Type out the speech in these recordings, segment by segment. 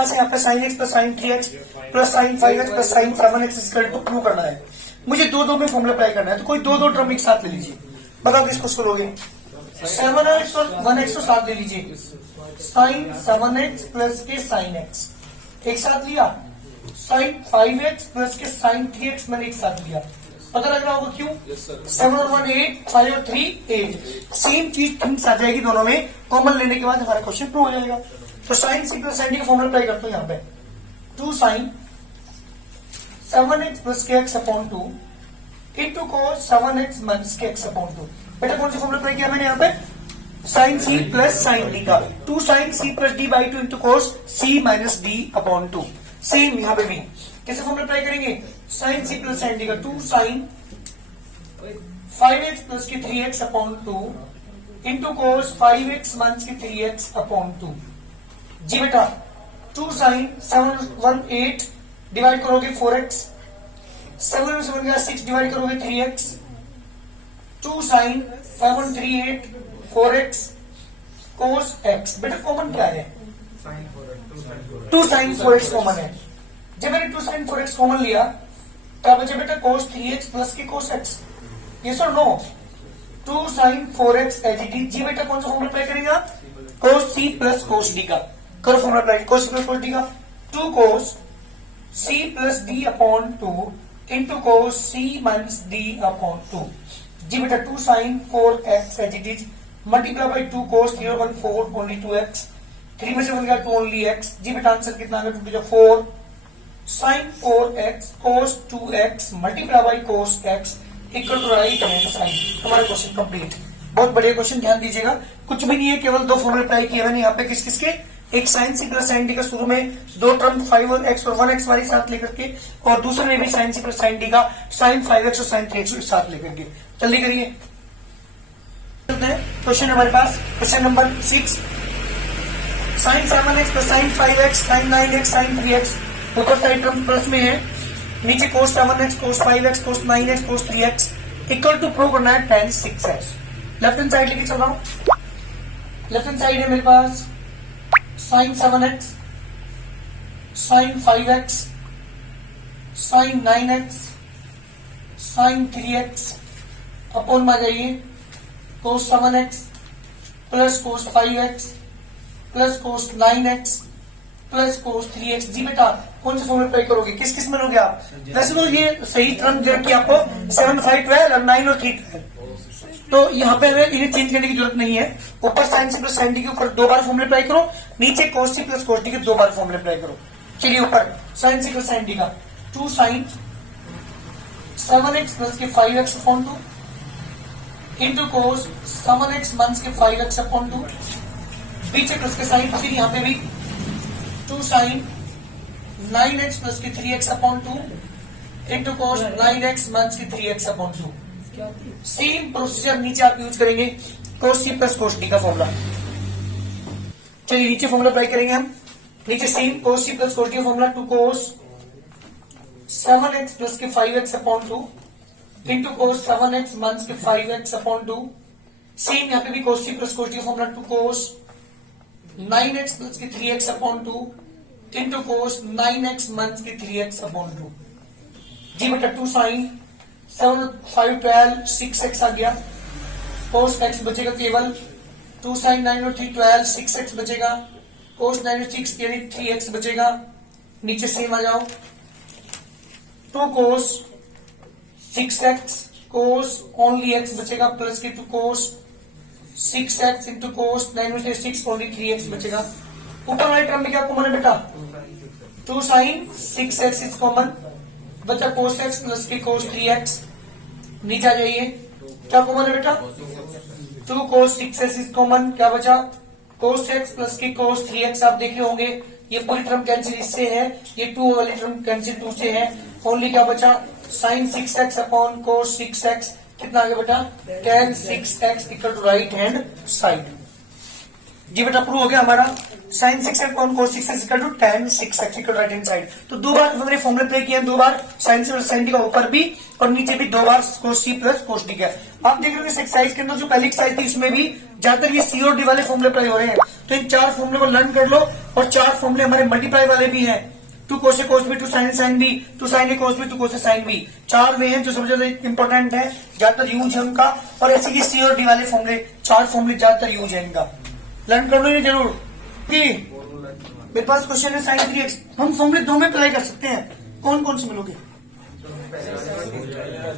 पास है यहाँ पे sine x plus sine 3x plus sine 5x plus sine 7x equal to prove करना है। मुझे दो दो में फॉर्मूला अप्लाई करना है, तो कोई दो दो टर्म एक साथ ले लीजिए। बताओ किसको करोगे? 7x और 1x को साथ ले लीजिए। साइन 7x प्लस के साइन x एक साथ लिया, साइन 5x प्लस के साइन 3x मैंने एक साथ लिया। पता लग रहा होगा क्यों? 7 और 1 8, 5 और 3 8। सेम चीज थिंग्स आ जाएगी दोनों में, कॉमन लेने के बाद हमारा क्वेश्चन प्रूव हो जाएगा। तो sine C plus sine D का फॉर्मूला अप्लाई करता हूं यहाँ पे। 2 साइन 7x प्लस के x upon 2 into cos 7x minus के एक्स अपॉन 2। बेटा कौन सा फॉर्मूला अप्लाई किया मैंने यहाँ पे? Sine C plus sine D का 2 sine C plus D by 2 into cos C minus D upon 2। Same यहाँ पे भी कैसे फॉर्मूला अप्लाई करेंगे? Sine C plus sine D का 2 साइन 5x प्लस के 3x अपॉन 2 इंटू कोस 5x माइनस के 3x upon 2। जी बेटा 2 साइन 7 1 8 डिवाइड करोगे 4x, 7 में 7 का 6 डिवाइड करोगे 3x, 2 साइन 7 3 8 4x कोस x। बेटा कॉमन क्या है? 2 साइन 4x कॉमन है। जब मैंने 2 साइन 4x कॉमन लिया तो बचा बेटा कोस 3x प्लस के कोस x। यस और no? 2 sine 4x as it is. जी बेटा कौन सा फॉर्मूला अप्लाई करेगा? Cos c plus cos d का। करो formula apply. Cos c plus cos d का 2 cos c plus d upon 2 into cos c minus d upon 2। जी बेटा 2 sine 4x as it is multiply by 2 cos 3 और 1 4 only 2x, 3 में से 1 गया 2 only x। जी बेटा आंसर कितना आ गया? 2 to 4 sine 4x cos 2x multiply by cos x equal to right hand side. हमारा क्वेश्चन कंप्लीट। बहुत बढ़िया क्वेश्चन, ध्यान दीजिएगा। कुछ भी नहीं है, केवल दो फॉर्मूले अप्लाई किए मैंने यहाँ पे। किस किसके? एक sine C plus sine D का शुरू में दो टर्म 5x और 1x वाले साथ लेकर के, और दूसरे में भी sine C plus sine D का साइन 5x और साइन 3x साथ लेकर के। जल्दी करिए। क्वेश्चन हमारे पास question number 6। Sine 7x plus sine 5x sine 9x sine 3x ऊपर साइड टर्म प्लस में है, नीचे cos 7x cos 5x cos 9x cos 3x equal to prove करना है tan 6x। Left hand side लेके चल रहा हूं। लेफ्ट हैंड साइड है मेरे पास sine 7x sine 5x sine 9x sine 3x upon में आ जाइए cos 7x plus cos 5x plus cos 9x plus cos 3x। जी बेटा कौन से फॉर्मूला अप्लाई करोगे? किस किस में लोगे आप? वैसे तो ये सही टर्म दे रखी है आपको 7 5 12 और 9 और 3 12, तो यहाँ पे हमें इन्हें चेंज करने की जरूरत नहीं है। ऊपर sine C plus sine D के ऊपर 2 बार फॉर्मूला अप्लाई करो, नीचे कोस सी प्लस कोस डी के 2 बार फॉर्मूला अप्लाई करो। चलिए ऊपर sine C plus sine D का 2 साइन 7x प्लस के 5x upon 2 into cos 7x minus के 5x अपॉन 2, पीछे प्लस के साइन, फिर यहाँ पे भी 2 साइन 9x प्लस के 3x अपॉन 2 इंटू कोस 9x माइनस के 3x अपॉन 2। सेम प्रोसीजर नीचे आप यूज करेंगे कोस सी प्लस कोस डी का फॉर्मूला। चलिए नीचे फॉर्मूला अप्लाई करेंगे हम। नीचे सेम कोस सी प्लस कोस डी का फॉर्मूला 2 कोस 7x प्लस के 5x upon 2 into cos 7x minus के 5x अपॉन 2। सेम यहाँ पे भी कोस सी प्लस कोस डी का फॉर्मूला 2 कोस 9x प्लस के 3x अपॉन 2 इंटू कोस 9x माइनस के 3x अपॉन 2। जी बेटा 2 साइन 7 5 12 6x आ गया, कोस x बचेगा केवल 2 साइन 9 और 3 12 6x बचेगा, कोस 9 और 6 यानी 3x बचेगा। नीचे सेम आ जाओ 2 कोस 6x कोस ओनली x बचेगा प्लस के 2 कोस 6x इंटू कोस 9 में से 6 ओनली 3x बचेगा। ऊपर वाले टर्म में क्या कॉमन है बेटा? 2 साइन 6x इज कॉमन, बचा कोस x प्लस के कोस 3x। नीचे आ जाइए, क्या कॉमन है बेटा? 2 कोस 6x इज कॉमन, क्या बचा? कोस x प्लस के कोस 3x। आप देखे होंगे ये पूरी टर्म कैंसिल इससे है, ये 2 वाली टर्म कैंसिल 2 से है। ओनली क्या बचा? Sine 6x upon cos 6x। कितना आ गया बेटा? tan 6x equal to right hand side. जी बेटा प्रूव हो गया हमारा sin 6x अपॉन cos 6x इक्वल टू tan 6x equal right hand side. तो दो बार हमने फॉर्मूले प्ले किया, दो बार sin c plus sin d का ऊपर भी और नीचे भी दो बार cos c plus cos d का। आप देख रहे हो इस एक्सरसाइज के अंदर जो पहली एक्सरसाइज थी उसमें भी ज्यादातर ये c और d वाले फॉर्मूले प्ले हो रहे हैं। तो इन चार फॉर्मूले को लर्न कर लो और चार फॉर्मूले हमारे मल्टीप्लाई वाले भी हैं। 2 cos a cos b 2 sin a sin b 2 sin a cos b 2 cos a sin b, चार वे हैं जो सबसे ज्यादा इंपॉर्टेंट है, ज्यादातर यूज है उनका। और ऐसे ही c और d वाले फॉर्मूले, चार फॉर्मूले ज्यादातर यूज है इनका, लर्न कर लो ये जरूर। कि मेरे पास क्वेश्चन है sin 3x, हम फॉर्मूले दो में अप्लाई कर सकते हैं, कौन कौन से मिलोगे?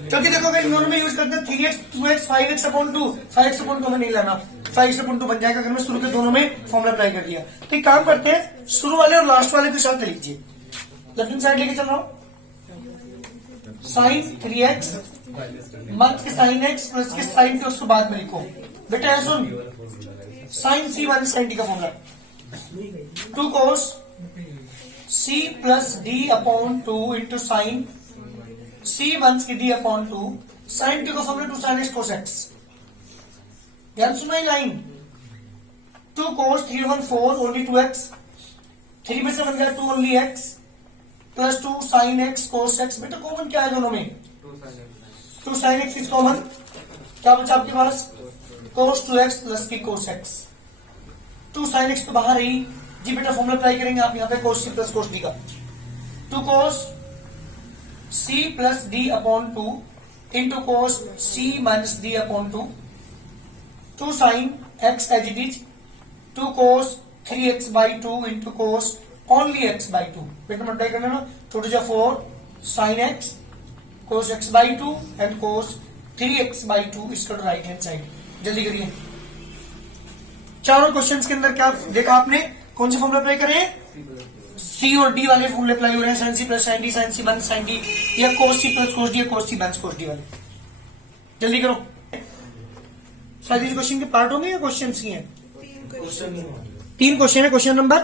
क्योंकि देखो अगर दोनों में यूज करते हैं 3x 2x 5x upon 2, 5x upon 2 में नहीं लाना, 5x अपॉन 2 बन जाएगा अगर मैं शुरू के दोनों में फॉर्मूला अप्लाई कर दिया। तो एक काम करते हैं, शुरू वाले और लास्ट वाले के साथ लीजिए, लेफ्ट साइड लेके चल रहा हूं। sin 3x मंथ के sin x प्लस के sin के उसको बाद में लिखो बेटा। है सुन, sin c minus sin d का formula 2 cos c plus d upon 2 into sine c month के d अपॉन 2 sin t का formula 2 sin x cos x। ध्यान सुना ये लाइन, 2 cos 3 1 4 ओनली 2x, 3 में से बन गया 2 only x plus 2 sin x cos x। बेटा कॉमन क्या है दोनों में? 2 sin x इज कॉमन, क्या बचा आपके पास? cos 2x प्लस की cos x। 2 sin x तो बाहर ही जी बेटा, फॉर्मूला अप्लाई करेंगे आप यहाँ पे cos c plus cos d का। 2 cos c plus d upon 2 into cos c minus d upon 2, 2 sin x as it is 2 cos 3x by 2 into cos only x by 2। बेटा multiply करना ना, 2 to 4 sin x cos x by 2 and cos 3x by 2 इसका right hand side. जल्दी करिए, चारों questions के अंदर क्या देखा आपने, कौन से फॉर्मूला अप्लाई करे? सी और डी वाले फॉर्मूले अप्लाई हो रहे हैं, sin c plus sin d sin c minus sin d, या cos c plus cos d या cos c minus cos d वाले। जल्दी करो, शायद इस क्वेश्चन के पार्ट होंगे या क्वेश्चन ही हैं? तीन क्वेश्चन है, क्वेश्चन नंबर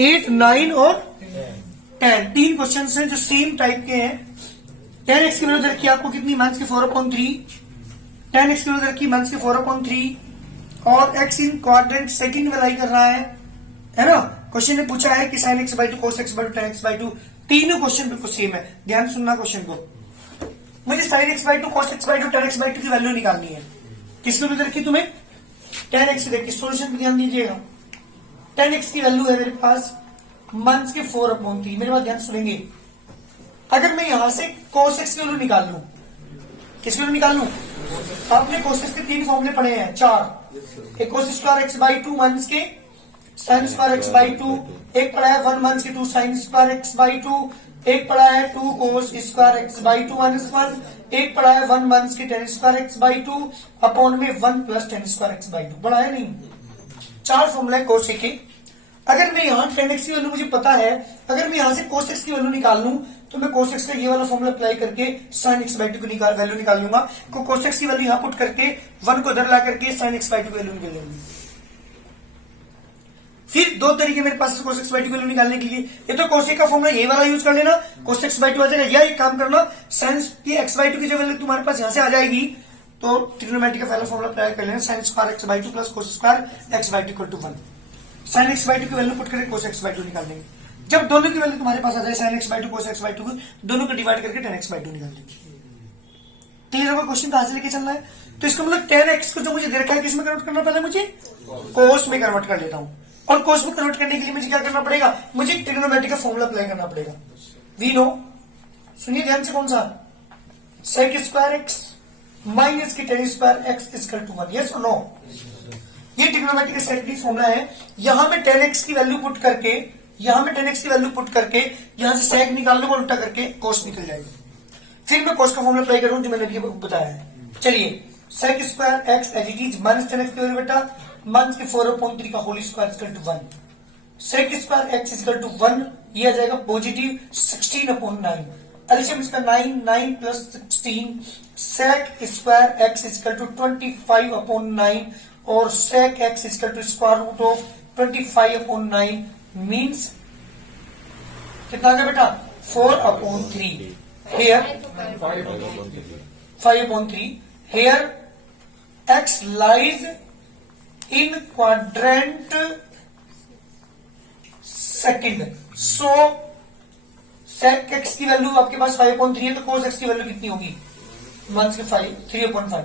8 9 और 10, तीन क्वेश्चन हैं जो सेम टाइप के हैं। 10x की वैल्यू दे रखी आपको कितनी? माइनस के 4/3, 10x की वैल्यू दे रखी माइनस के 4/3 और x इन क्वाड्रेंट सेकंड में लाई कर रहा है ना। क्वेश्चन ने पूछा है कि sin x by 2 cos x by 2 tan x by 2, तीनों क्वेश्चन बिल्कुल सेम है। ध्यान सुनना क्वेश्चन को, मुझे sin x by 2 cos x by 2 tan x by 2 की वैल्यू निकालनी है। किसकी वैल्यू देखी तुम्हें? tan x देखी। सोल्यूशन पे ध्यान दीजिएगा, tan x की वैल्यू है मेरे पास मंथ के 4/3। मेरे पास ध्यान सुनेंगे, अगर मैं यहां से cos x की वैल्यू निकाल लू, किसकी वैल्यू निकाल लू? आपने cos x के तीन फॉर्मूले पढ़े हैं, चार, एक cos square x by 2 month के sin स्क्वायर x बाई 2, एक पढ़ा है 1 मंथ के 2 sin स्क्वायर x बाई 2, एक पढ़ा है 2 cos square x by 2 minus 1, एक पढ़ा है 1 मंथ के tan square x by 2 upon में 1 plus tan square x by 2। पढ़ा है नहीं? चार फॉर्मूला cos के। अगर मैं यहाँ tan x की वैल्यू मुझे पता है, अगर मैं यहाँ से cos x की वैल्यू निकाल लूं तो मैं cos x का ये वाला फॉर्मूला अप्लाई करके sin x बाई 2 की वैल्यू निकाल लूंगा। cos x की वैल्यू यहाँ पुट करके 1 को इधर ला करके sin x बाई 2 की वैल्यू निकाल लूंगी। फिर दो तरीके मेरे पास cos x बाई 2 की वैल्यू निकालने के लिए, ये तो cos का फॉर्मूला ये वाला यूज कर लेना, cos x बाई 2 आ जाएगा, या एक काम करना sin की x बाई 2 की जो वैल्यू तुम्हारे पास यहाँ से आ जाएगी तो ट्रिग्नोमेट्री का पहला फॉर्मूला अप्लाई कर लेना, sin square x by 2 plus cos square x by 2 equal to 1। sin x by 2 की वैल्यू पुट करके cos x बाई 2 निकाल देंगे। जब दोनों की वैल्यू तुम्हारे पास आ जाए sin x by 2 cos x by 2 दोनों को डिवाइड करके tan x बाई 2 निकाल देंगे। क्लियर होगा? क्वेश्चन कहां से लेके चलना है? तो इसका मतलब tan x को जो मुझे दे रखा है किसमें कन्वर्ट करना, पहले मुझे cos में कन्वर्ट कर लेता हूं, और cos में कन्वर्ट करने के लिए मुझे क्या करना पड़ेगा? मुझे ट्रिग्नोमेट्री का फॉर्मूला अप्लाई करना पड़ेगा। वी नो, सुनिए ध्यान से, कौन सा? sec स्क्वायर x माइनस के tan square x equal to 1। Yes और नो? ये ट्रिग्नोमेट्री का सेट फॉर्मूला है। यहां में tan x की वैल्यू पुट करके, यहां में tan x की वैल्यू पुट करके यहां से sec निकाल लूंगा, उल्टा करके cos निकल जाएगा। फिर मैं cos का फॉर्मूला अप्लाई करूं जो मैंने अभी बताया है। चलिए, sec square x as it is minus tan x की वैल्यू बेटा मंथ के 4/3 का whole square equal to 1। sec square x equal to 1, ये आ जाएगा पॉजिटिव 16/9। एडिशन इसका 9 plus 16, sec square x equal to 25/9 और sec x equal to square root of 25/9 means कितना आ गया बेटा? 4/3। Here 5/3, here x lies इन quadrant second. So sec x की वैल्यू आपके पास 5/3 है, तो कोस एक्स की वैल्यू कितनी होगी? 3/5।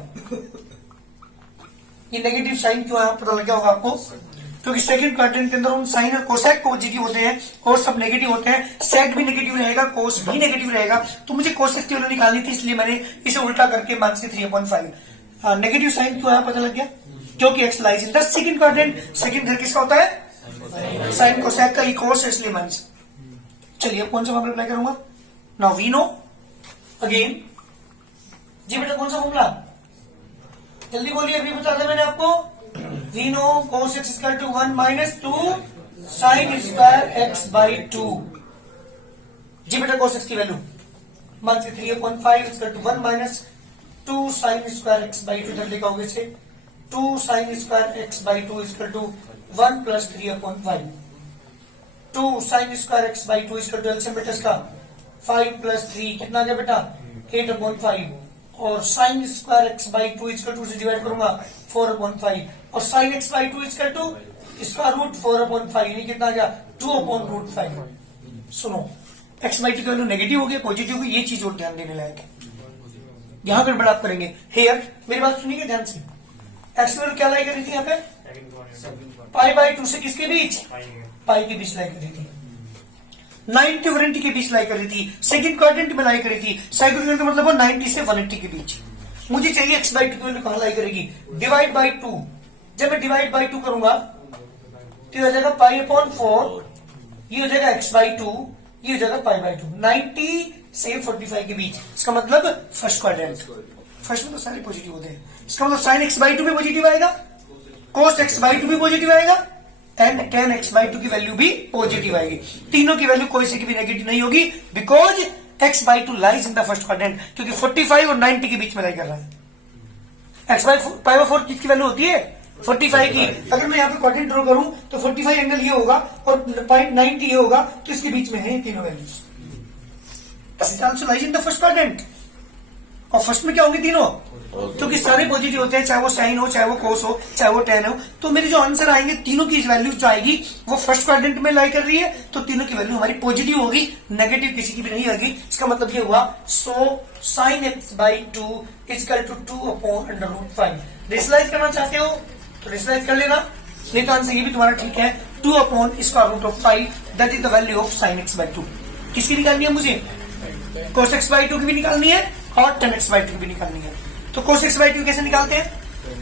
ये नेगेटिव साइन क्यों है पता लग गया होगा आपको, क्योंकि सेकंड क्वाड्रेंट के अंदर उन साइन और कोसेक पॉजिटिव होते हैं और सब नेगेटिव होते हैं। सेक भी नेगेटिव रहेगा, कोस भी नेगेटिव रहेगा, तो मुझे कोस एक्स की वैल्यू निकालनी थी, इसलिए मैंने इसे उल्टा करके -3/5। नेगेटिव साइन क्यों है पता लग गया, क्योंकि x lies in the second quadrant. Second घर किसका होता है? साइन कोसेक का ही कोस, इसलिए माइनस। चलिए अब कौन सा फॉर्मूला अप्लाई करूंगा? Now we know again. जी बेटा कौन सा फॉर्मूला? जल्दी बोलिए, अभी बता दें मैंने आपको। We know cos x equal to 1 - 2 sin square x by 2। जी बेटा cos x की वैल्यू 3/5 equal to 1 - 2 sin square x by 2। जल्दी कहोगे से 2 sin square x by 2 equal to 1 + 3/5। 2 sin square x by 2 equal to LCM बेटा इसका 5 + 3 कितना आ गया बेटा? 8/5। और sine square x by 2 equal to से डिवाइड करूंगा 4/5। और sine x by 2 equal to इसका रूट 4/5, यानी कितना आ गया? 2/√5। सुनो, एक्स बाई 2 की वैल्यू नेगेटिव हो गया, पॉजिटिव होगी, ये चीज और ध्यान देने लायक है। यहां गड़बड़ आप करेंगे। हेयर मेरी बात सुनिएगा ध्यान से। एक्स वैल्यू क्या लाई करी थी यहाँ पे? π/2 से किसके बीच? पाई के बीच लाई करी थी। 90 और 180 के बीच लाई करी थी। सेकंड क्वाड्रेंट में लाई करी थी। साइक्लोइड का मतलब 90 से 180 के बीच। मुझे चाहिए x बाई 2 की वैल्यू कहां लाई करेगी? Divide by 2। जब मैं डिवाइड बाई 2 करूंगा तो ये हो जाएगा π/4, ये हो जाएगा x बाई 2, ये हो जाएगा π/2। 90 से 45 के बीच, इसका मतलब फर्स्ट क्वाड्रेंट। फर्स्ट में तो सारे पॉजिटिव होते हैं, इसका मतलब साइन x बाई 2 भी पॉजिटिव आएगा, कोस x बाई 2 भी पॉजिटिव आएगा एंड tan x बाई 2 की वैल्यू भी पॉजिटिव आएगी। तीनों की वैल्यू कोई से की भी नेगेटिव नहीं होगी, because x by 2 lies in the first quadrant, क्योंकि 45 और 90 के बीच में लाई कर रहा है। x बाई 4 किसकी वैल्यू होती है? 45 की। अगर मैं यहाँ पे क्वाड्रेंट ड्रॉ करूं तो 45 एंगल ये होगा और 90 ये होगा, तो इसके बीच में है ये तीनों values. Also lies in the first quadrant. और फर्स्ट में क्या होंगे? तीनों, क्योंकि सारे पॉजिटिव होते हैं, चाहे वो साइन हो, चाहे वो कोस हो, चाहे वो टेन हो। तो मेरे जो आंसर आएंगे, तीनों की वैल्यू जो आएगी वो फर्स्ट क्वाड्रेंट में लाई कर रही है, तो तीनों की वैल्यू हमारी पॉजिटिव होगी, नेगेटिव किसी की भी नहीं होगी। इसका मतलब ये हुआ so sine x by 2 equal to 2/√5। Rationalize करना चाहते हो तो रेशनलाइज कर लेना, नहीं तो आंसर ये भी तुम्हारा ठीक है, 2/√5 that is the value of sine x by 2। किसकी निकालनी है मुझे? कोस एक्स बाई 2 की भी निकालनी है और टेन एक्स बाई 2 की भी निकालनी है। तो कोस एक्स बाई 2 कैसे निकालते हैं?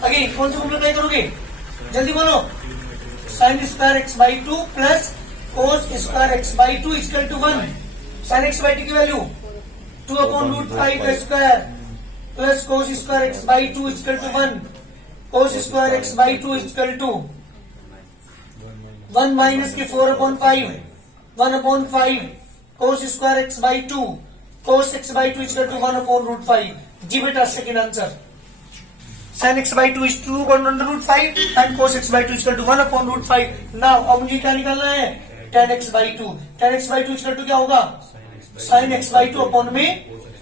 अगेन कौन सा फॉर्मूला अप्लाई करोगे? जल्दी बोलो। Sine square x by 2 plus cos square x by 2 equal to 1। Sine x by 2 की वैल्यू 2/√5 का square plus cos square x by 2 equal to 1। Cos square x by 2 equal to 1 minus के 4/5, 1/5 cos square x by 2, cos x by 2 equal to 1/√5। जी बेटा second answer, sin x by 2 is 2/√5 and cos x by 2 is equal to 1/√5। Now अब मुझे क्या निकालना है? tan x by 2। tan x by 2 equal to क्या होगा? sin x by 2 upon में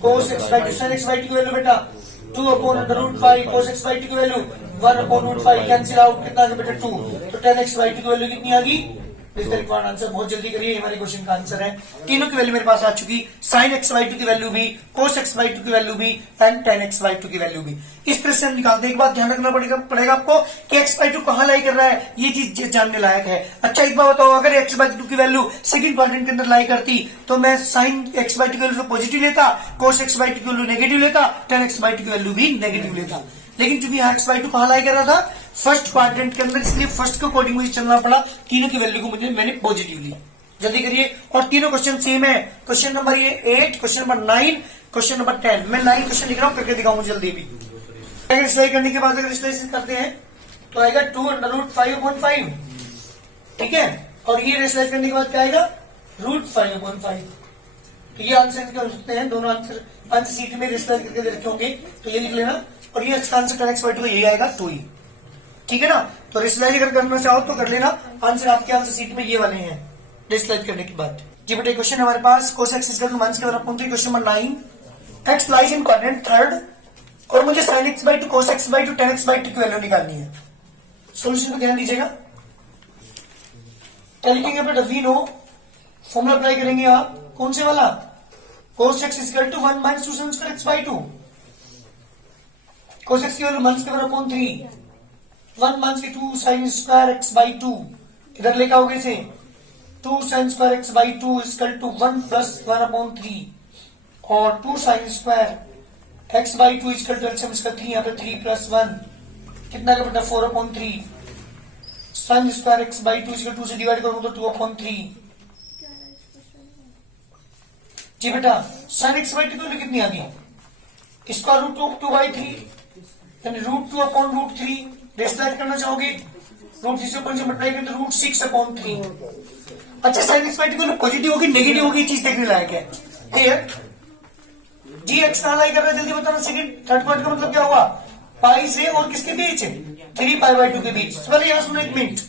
cos x by 2। sin x by 2 की value बेटा 2/√5, cos x by 2 की वैल्यू 1/√5, कैंसिल आउट, कितना आ गया बेटा 2। तो tan x by 2 की वैल्यू कितनी आ गई? इसका रिक्वायर्ड आंसर बहुत जल्दी करिए, हमारे क्वेश्चन का आंसर है। तीनों की वैल्यू मेरे पास आ चुकी, साइन एक्स बाई 2 की वैल्यू भी, कोस एक्स बाई 2 की वैल्यू भी एंड टेन एक्स बाई 2 की वैल्यू भी। इस तरह से हम निकालते हैं। एक बात ध्यान रखना पड़ेगा आपको कि एक्स बाई 2 कहां लाई कर रहा है, ये चीज जानने लायक है। अच्छा एक बात बताओ, अगर एक्स बाई 2 की वैल्यू सेकंड क्वाड्रेंट के अंदर लाई करती तो मैं साइन एक्स बाई 2 की वैल्यू पॉजिटिव लेता, कोस एक्स बाई 2 की वैल्यू नेगेटिव लेता, टेन एक्स बाई 2 की वैल्यू भी नेगेटिव लेता। लेकिन चूंकि एक्स बाई 2 कहां लाई कर रहा था? फर्स्ट क्वाड्रेंट के अंदर, इसलिए फर्स्ट के अकॉर्डिंग मुझे चलना पड़ा। तीनों की वैल्यू को मैंने पॉजिटिव ली। जल्दी करिए। और तीनों क्वेश्चन सेम है। क्वेश्चन नंबर ये 8, क्वेश्चन नंबर 9, क्वेश्चन नंबर 10। मैं 9 क्वेश्चन लिख रहा हूं, करके दिखाऊंगा जल्दी भी। स्लाइड करने के बाद अगर स्लाइड करते हैं तो आएगा 2/5/5, ठीक है। और ये रेशलाइज करने के बाद क्या आएगा? √5/5। तो ये आंसर क्या हो सकते हैं? दोनों आंसर सीट में रेशलाइज करके रखे होंगे, तो ये लिख लेना। और ये आंसर tan x by 2 यही आएगा 2 ही, ठीक है ना। तो रेशलाइज अगर करना चाहो तो कर लेना। आंसर आपके आंसर सीट में ये वाले हैं रेशलाइज करने के बाद। जी बेटे क्वेश्चन हमारे पास cos x equal to question number 9, x lies in quadrant third और मुझे sin x by 2, cos x by 2, tan x by 2 की वैल्यू निकालनी है। सॉल्यूशन पे ध्यान दीजिएगा। क्या लिखेंगे बेटा, वी नो, फॉर्मूला अप्लाई करेंगे आप कौन से वाला, cos x equal to 1 minus 2 sin square x by 2। cos x की वैल्यू माइनस के बराबर अपॉन 3, 1 माइनस के 2 sin स्क्वायर x बाई 2, इधर लेकर आओगे इसे 2 sin square x by 2 equal to 1 plus 1 upon 3, और 2 sin square x by 2 equal to LCM इसका 3, यहाँ पे 3 प्लस 1 कितना का बेटा 4 upon 3, sin square x by 2 equal 2 से डिवाइड करूंगा तो 2 अपॉन 3। जी बेटा sin x बाई 2 तो कितनी आ गई, स्क्वायर रूट 2 बाई 3 यानी रूट 2 अपॉन रूट 3, रेशनलाइज करना चाहोगे रूट 3 से ऊपर मल्टीप्लाई करें तो रूट 6 अपॉन 3। अच्छा sin x बाई 2 पॉजिटिव होगी नेगेटिव होगी, चीज देखने लायक है। क्लियर, जी एक्स कहां लाई कर रहा है जल्दी बताना। सेकंड थर्ड पॉइंट का मतलब क्या हुआ, पाई से और किसके बीच, 3 पाई बाई 2 के बीच। पहले यहां सुनो एक मिनट,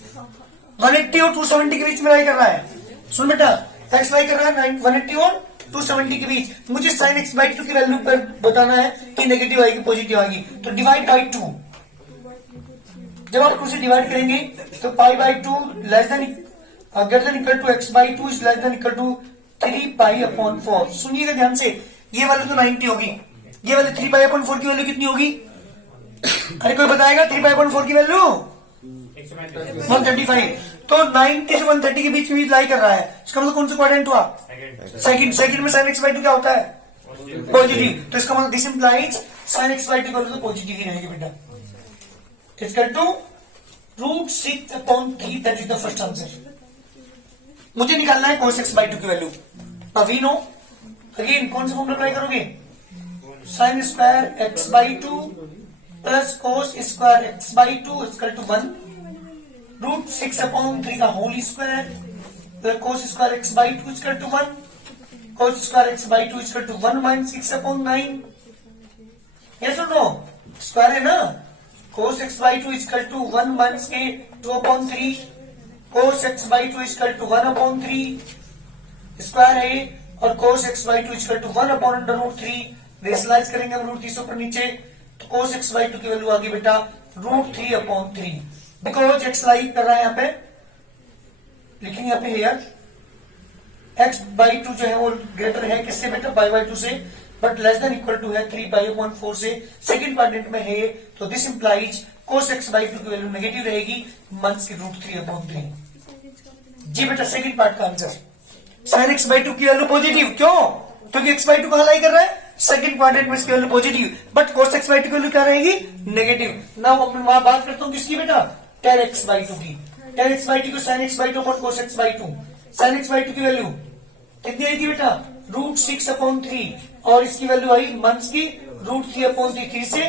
180 और 270 के बीच में लाई कर रहा है। सुन बेटा एक्स लाई कर रहा है 180 और 270 के बीच, मुझे sin x बाई 2 की वैल्यू पर बताना है कि नेगेटिव आएगी पॉजिटिव आएगी, तो डिवाइड बाई 2। जब आप 2 से डिवाइड करेंगे तो pi by 2 less than greater than equal to x by 2 is less than equal to 3 pi upon 4। सुनिएगा ध्यान से, ये वाली तो 90 होगी, ये वाली 3 पाई अपॉन 4 की वैल्यू कितनी होगी, अरे कोई बताएगा 3 पाई अपॉन 4 की वैल्यू 135। तो 90 से 130 के बीच में लाई कर रहा है, इसका मतलब कौन सा क्वाड्रेंट हुआ, सेकंड में sin x बाई 2 क्या होता है, पॉजिटिव। तो इसका मतलब this implies sin x by 2 का तो पॉजिटिव ही रहेगी बेटा। Equal to root 6 upon 3, that is the first answer. मुझे निकालना है cos x बाई 2 की वैल्यू। अब वी नो, अगेन कौन सा फॉर्मूला अप्लाई करोगे, sin square x by 2 plus cos square x by 2 equal to 1 root 6 upon 3 का whole square plus cos square x by 2 equal to 1, cos square x by 2 equal to 1 minus 6 upon 9। Yes और no, square है ना, cos x by 2 equal to 1 minus के 2 upon 3, cos x by 2 equal to 1 upon 3 square है, और cos x by 2 equal to 1 upon under root 3, rationalize करेंगे हम root 3 से ऊपर नीचे, तो cos x बाई 2 की वैल्यू आ गई बेटा रूट 3 अपॉन 3। बिकॉज x लाई कर रहा है यहाँ पे, लिखेंगे यहाँ पे हेयर x बाई 2 जो है वो ग्रेटर है किससे बेटा, पाई बाई 2 से, but less than equal to है 3 पाई अपॉन 4 से, सेकंड क्वाड्रेंट में है, तो this implies cos x by 2 की वैल्यू नेगेटिव रहेगी, माइनस की रूट 3 अपॉन 3। जी बेटा सेकंड पार्ट का आंसर, sin x बाई 2 की वैल्यू पॉजिटिव, क्यों, क्योंकि x बाई 2 कहां लाई कर रहा है, सेकंड क्वाड्रेंट में इसकी value positive, but cos x by 2 की वैल्यू क्या रहेगी, नेगेटिव। नाउ अपने वहां बात करता हूं किसकी बेटा, tan x बाई 2 की, tan x बाई 2 को sin x बाई 2 और cos x by 2, sin x by 2 की वैल्यू कितनी आएगी बेटा, रूट 6 अपॉन 3, और इसकी वैल्यू आई मंथ्स की रूट 3 अपॉन 3, 3 से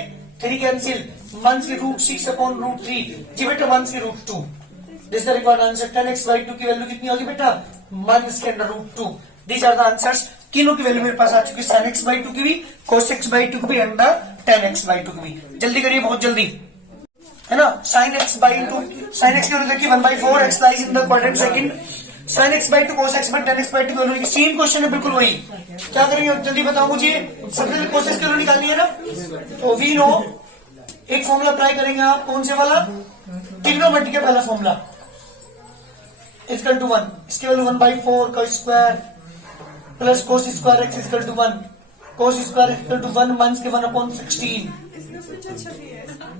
3 कैंसिल, मंथ्स की रूट 6 अपॉन रूट 3, जी बेटा मंथ्स की root 2। This the required answer, tan x by 2 की वैल्यू कितनी होगी बेटा, मंथ्स के under root 2। These are the answers, तीनों की वैल्यू मेरे पास आ चुकी है, sin x बाई 2 की भी, cos x बाई 2 की भी, अंडर tan x बाई 2 की भी। जल्दी करिए बहुत जल्दी, है ना। sin x by 2, sin x की वैल्यू देखिए 1/4, x lies in the quadrant second, sin x by 2 cos x by tan x by 2 की वैल्यू, सेम क्वेश्चन है बिल्कुल वही। क्या करेंगे जल्दी बताओ मुझे, सबसे पहले cos x की वैल्यू निकालनी है ना, तो वी नो एक फॉर्मूला अप्लाई करेंगे आप, कौन से वाला, ट्रिग्नोमेट्री का पहला फॉर्मूला, इक्वल टू 1, इसकी वैल्यू 1/4 का square plus cos square x equal to 1, cos square equal to 1 minus के 1 अपॉन 16।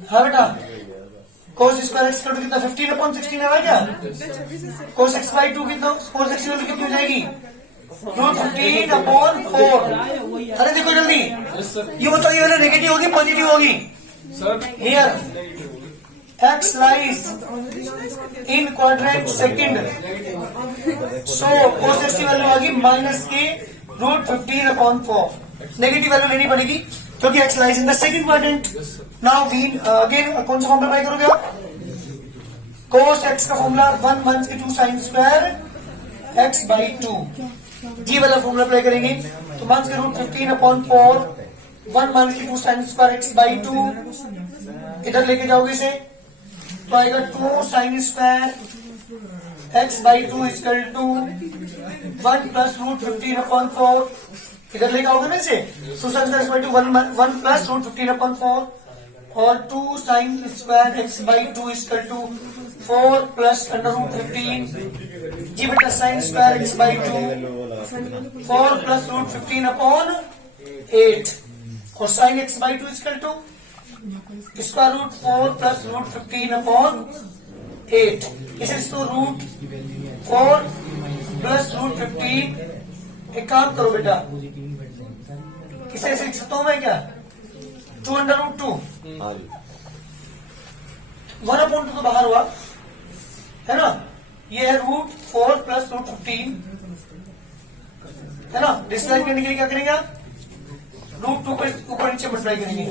हाँ बेटा, cos square x equal to कितना 15 अपॉन 16 है क्या, cos x बाई 2 कितना, cos x की वैल्यू कितनी हो जाएगी, रूट 15 अपॉन 4। अरे देखो जल्दी, ये बताओ ये वाला नेगेटिव होगी पॉजिटिव होगी, here x lies in quadrant second, so cos x की वैल्यू आ गई माइनस के रूट 15 अपॉन 4। नेगेटिव वैल्यू लेनी पड़ेगी क्योंकि x lies in the second quadrant। Now we again कौन सा फॉर्मूला अप्लाई करोगे आप, cos x का फॉर्मूला 1 माइनस के 2 sin स्क्वायर x बाई 2, जी वाला फॉर्मूला अप्लाई करेंगे, तो माइनस के रूट 15 अपॉन 4, 1 माइनस के 2 sin स्क्वायर x बाई 2, इधर लेके जाओगे इसे, तो आएगा 2 sin square x by 2 equal to 1 plus root 15 upon 4, इधर लेके आओगे ना इसे, 2 sin square x by 2 1 plus root 15 upon 4, और 2 sin square x by 2 equal to 4 plus under root 15 जी बेटा sin square x by 2 4 plus root 15 upon 8 और sin x by 2 equal to square root 4 plus root 15 upon 8 इसे तो root 4 plus root 15 एक काम करो बेटा इसे ऐसे लिख सकता हूं मैं क्या 2 अंडर रूट 2 1 अपॉन 2 तो बाहर हुआ है ना ये है रूट 4 प्लस रूट 15 है ना डिस्लाइन करने के लिए क्या करेंगे आप रूट 2 को ऊपर नीचे मल्टीप्लाई करेंगे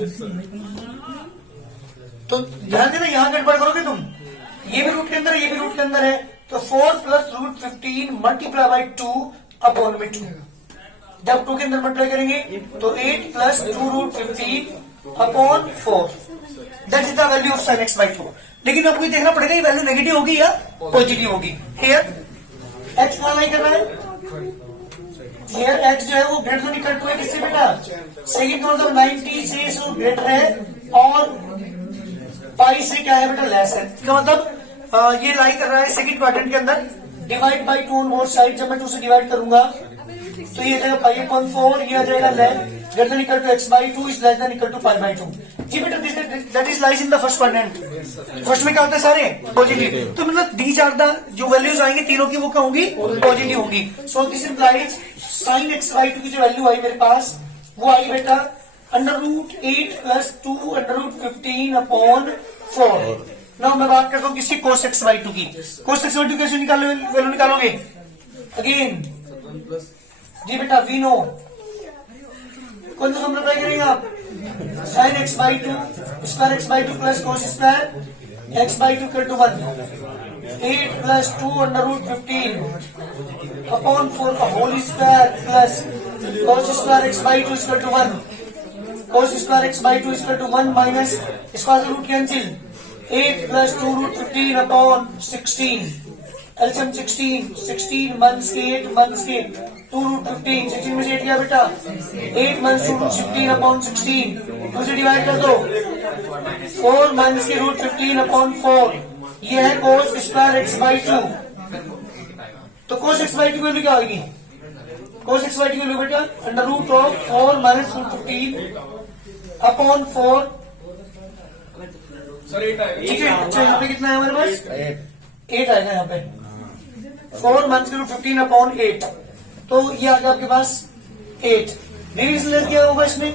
तो ध्यान देना यहां गड़बड़ करोगे तुम ये भी रूट के अंदर है ये भी रूट के अंदर है तो 4 plus root 15 multiply by 2 upon में 2 जब 2 के अंदर मल्टीप्लाई करेंगे तो 8 plus 2 root 15 upon 4 that is the value of sin x by 2 लेकिन आपको ये देखना पड़ेगा ये वैल्यू नेगेटिव होगी या पॉजिटिव होगी हियर x कहां लाई करना है हियर x जो है वो ग्रेटर देन इक्वल टू है किससे बेटा सेकंड का मतलब 90 से ग्रेटर है और पाई से क्या है बेटा लेस है इसका मतलब ये लाई कर रहा है सेकंड क्वाड्रेंट के अंदर divide by 2 on both side जब मैं 2 से डिवाइड करूंगा तो ये जाएगा पाई अपॉन 4 ये आ जाएगा greater than equal to x by 2 is less than equal to pi by 2 जी बेटा that is lies in the first quadrant first में क्या होता है सारे पॉजिटिव तो मतलब दीज आर द जो वैल्यूज आएंगे तीनों की वो क्या होंगी पॉजिटिव होंगी so this implies sin x by 2 की जो वैल्यू आई मेरे पास वो आई बेटा under root 8 plus 2 under root 15 upon 4 now मैं बात करता हूँ किसकी cos x by 2 की cos x by 2 कैसे वैल्यू निकालोगे अगेन जी बेटा वी नो कौन सा सम करेंगे आप sin x by 2 square x by 2 plus cos square x by 2 equal to 1 8 plus 2 under root 15 upon 4 का whole square plus cos square x by 2 equal to 1 cos square x by 2 equal to 1 minus square root cancel 8 plus 2 root 15 upon 16 LCM 16 मंथ्स के 8 months के 2 root 15 16 में से 8 गया बेटा 8 months 2 root 15 upon 16 2 से divide कर दो 4 मंथ्स के रूट 15 अपॉन 4 ये है cos स्क्वायर x by 2 तो cos x by 2 की वैल्यू क्या होगी cos x by 2 की वैल्यू बेटा under root of 4 minus root 15 upon 4 ठीक है अच्छा यहाँ पे कितना है हमारे पास 8 आएगा यहाँ पे 4 मंथ के रूट 15 अपॉन 8 तो ये आ गया आपके पास 8 डिविजन क्या होगा इसमें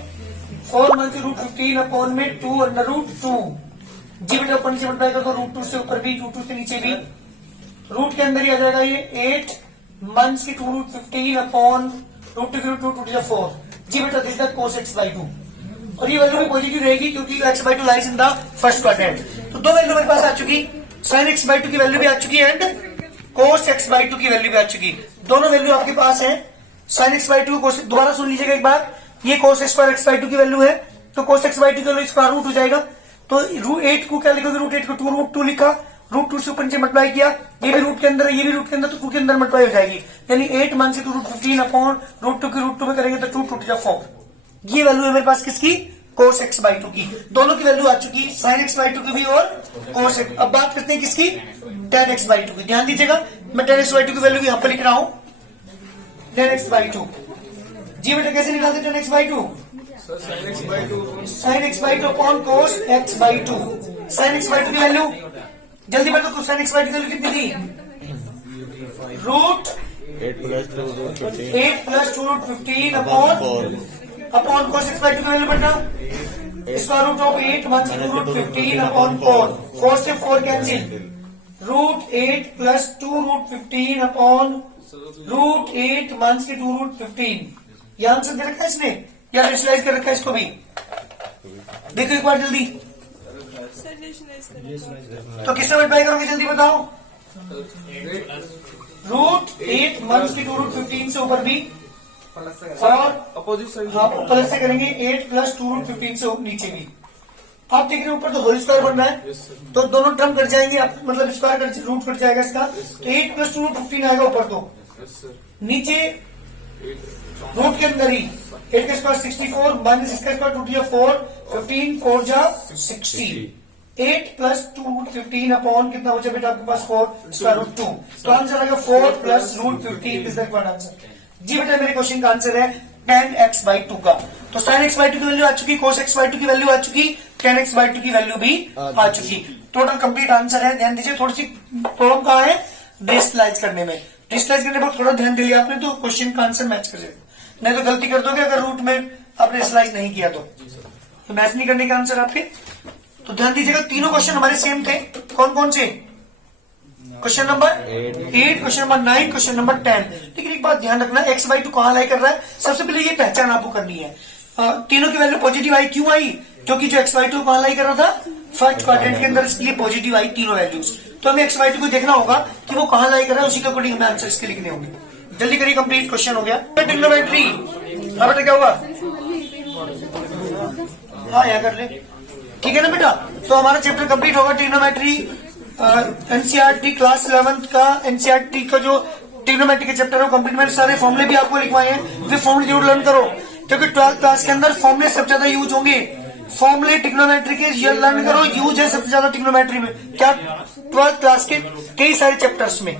4 मंथ के रूट 15 अपॉन में 2 अंडर रूट 2 जी बेटा ऊपर नीचे मल्टीप्लाई कर दो रूट 2 से ऊपर भी 2 से नीचे भी रूट के अंदर ही आ जाएगा ये 8 मंथ्स की 2 रूट 15 अपॉन रूट 2 की रूट 2 4 जी बेटा this the cos x by 2 और ये वैल्यू भी पॉजिटिव रहेगी क्योंकि x by 2 lies in the first quadrant तो दो वैल्यू मेरे पास आ चुकी sin x by 2 की वैल्यू भी आ चुकी है एंड cos x by 2 की वैल्यू भी आ चुकी दोनों वैल्यू आपके पास है sin x by 2 दोबारा सुन लीजिएगा एक बार ये cos स्क्वायर x by 2 की वैल्यू है तो cos x by 2 की वैल्यू स्क्वायर रूट हो जाएगा तो रूट 8 को क्या लिखोगे रूट 8 को 2 रूट 2 लिखा रूट 2 से ऊपर नीचे मल्टीप्लाई किया ये भी रूट के अंदर है ये भी रूट के अंदर तो 2 के अंदर मल्टीप्लाई हो जाएगी यानी 8 मंथ से 2 रूट 15 अपॉन रूट 2 की रूट 2 में करेंगे तो 2 टू 4 ये वैल्यू है मेरे पास किसकी cos x by 2 की दोनों की वैल्यू आ चुकी sin x by 2 की भी और cos x अब बात करते हैं किसकी tan x by 2 की ध्यान दीजिएगा मैं tan x by 2 की वैल्यू यहाँ पर लिख रहा हूं tan x by 2 जी बेटा कैसे निकालते tan x by 2 sin x by 2 upon cos x by 2 sin x by 2 की वैल्यू जल्दी बताओ तो sin x by 2 की वैल्यू कितनी थी root 8 plus 2 root 15 upon cos x by 2 की वैल्यू बेटा स्क्वायर रूट ऑफ 8 मंथ रूट 15 अपॉन 4 से 4 cancel root 8 plus 2 root 15 upon root 8 मंथ के 2 रूट 15 ये आंसर दे रखा है इसने या विजुअलाइज कर रखा है इसको भी देखो एक बार जल्दी तो किससे मल्टीप्लाई करोगे जल्दी बताओ रूट 8 मंथ की 2 रूट 15 से ऊपर भी और अपोजिट साइड प्लस से करेंगे 8 प्लस 2 रूट 15 से नीचे भी आप देख रहे हैं ऊपर तो होल स्क्वायर बन रहा है तो दोनों टर्म कट जाएंगे आप मतलब स्क्वायर रूट कट जाएगा इसका तो 8 प्लस 2 रूट 15 आएगा ऊपर तो नीचे रूट के अंदर ही 8 का स्क्वायर 64 माइनस इसका स्क्वायर 2 4 15 4 जा 60 8 प्लस 2 रूट 15 अपॉन कितना बचा बेटा आपके पास 4 स्क्वायर रूट 2 तो आंसर आएगा 4 plus root 15 is the correct answer. जी बेटा मेरे क्वेश्चन का आंसर है tan x/2 का। तो sin x/2 की वैल्यू आ चुकी, cos x/2 की वैल्यू आ चुकी, tan x/2 की वैल्यू भी आ चुकी। टोटल कंप्लीट आंसर है। ध्यान दीजिए, थोड़ी सी प्रॉब्लम कहाँ है डिस्क्लाइज करने में। डिस्क्लाइज करने पर थोड़ा ध्यान दिया आपने तो क्वेश्चन का आंसर मैच कर जाएगा, नहीं तो गलती कर दोगे अगर रूट में आपने स्लाइज नहीं किया तो मैच नहीं करने का आंसर आपके। तो ध्यान दीजिएगा तीनों क्वेश्चन हमारे सेम थे। कौन कौन से? Question number 8, question number 9, question number 10। लेकिन एक बात ध्यान रखना, x/2 कहां लाई कर रहा है, सबसे पहले ये पहचान आपको करनी है। तीनों की वैल्यू पॉजिटिव आई, क्यों आई? क्योंकि जो x/2 कहां लाई कर रहा था, फर्स्ट क्वाड्रेंट के अंदर, इसलिए पॉजिटिव आई तीनों वैल्यूज। तो हमें x/2 को देखना होगा कि वो कहां लाई कर रहा है, उसी के अकॉर्डिंग हमें आंसर इसके लिखने होंगे। जल्दी करिए, कंप्लीट क्वेश्चन हो गया। ट्रिग्नोमेट्री अब बेटा क्या होगा? हाँ यहाँ कर ले, ठीक है ना बेटा। तो हमारा चैप्टर कंप्लीट होगा ट्रिग्नोमेट्री। एनसीईआरटी क्लास 11th का एनसीईआरटी का जो ट्रिग्नोमेट्री के चैप्टर है कंप्लीट। मैंने सारे फॉर्मुले भी आपको लिखवाए हैं, वे फॉर्मुले जरूर लर्न करो क्योंकि 12th क्लास के अंदर फॉर्मुले सबसे ज्यादा यूज होंगे। फॉर्मुले ट्रिग्नोमेट्री के ये लर्न करो, यूज है सबसे ज्यादा ट्रिग्नोमेट्री में। क्या 12th क्लास के कई सारे चैप्टर्स में।